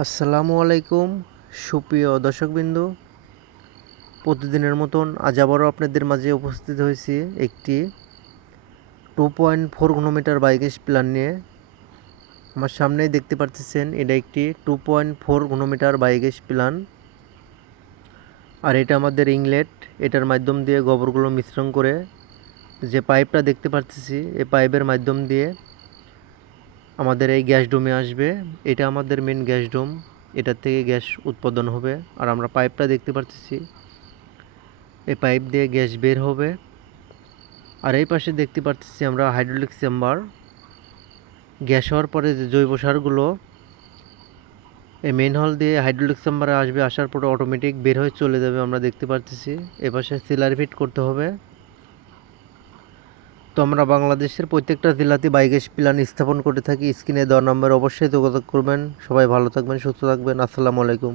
আসসালামু আলাইকুম সুপ্রিয় দর্শকবৃন্দ, প্রতিদিনের মতন আজ আবারও আপনাদের মাঝে উপস্থিত হয়েছি একটি 2.4 ঘনমিটার বাইকের প্ল্যান নিয়ে। আমার সামনেই দেখতে পাচ্ছেন এটা একটি 2.4 ঘনমিটার বাইকের প্ল্যান, আর এটা আমাদের ইংলেট। এটার মাধ্যম দিয়ে গোবরগুলো মিশ্রণ করে যে পাইপটা দেখতে পাচ্ছি, এই পাইপের মাধ্যম দিয়ে আমাদের এই গ্যাস ডোমে আসবে। এটা আমাদের মেন গ্যাস ডোম, এটার থেকে গ্যাস উৎপাদন হবে। আর আমরা পাইপটা দেখতে পাচ্ছি, এই পাইপ দিয়ে গ্যাস বের হবে। আর এই পাশে দেখতে পাচ্ছি আমরা হাইড্রোলিক চেম্বার। গ্যাস হওয়ার পরে যে জৈব সারগুলো এই মেন হল দিয়ে হাইড্রোলিক চেম্বারে আসবে, আসার পরে অটোমেটিক বের হয়ে চলে যাবে, আমরা দেখতে পাচ্ছি। এপাশে সিলার ফিট করতে হবে। তো আমরা বাংলাদেশের প্রত্যেকটা জেলাতে বায়োগ্যাস প্ল্যান্ট স্থাপন করে থাকি। স্ক্রিনে দেওয়া নম্বরে অবশ্যই যোগাযোগ করবেন। সবাই ভালো থাকবেন, সুস্থ থাকবেন। আসসালামু আলাইকুম।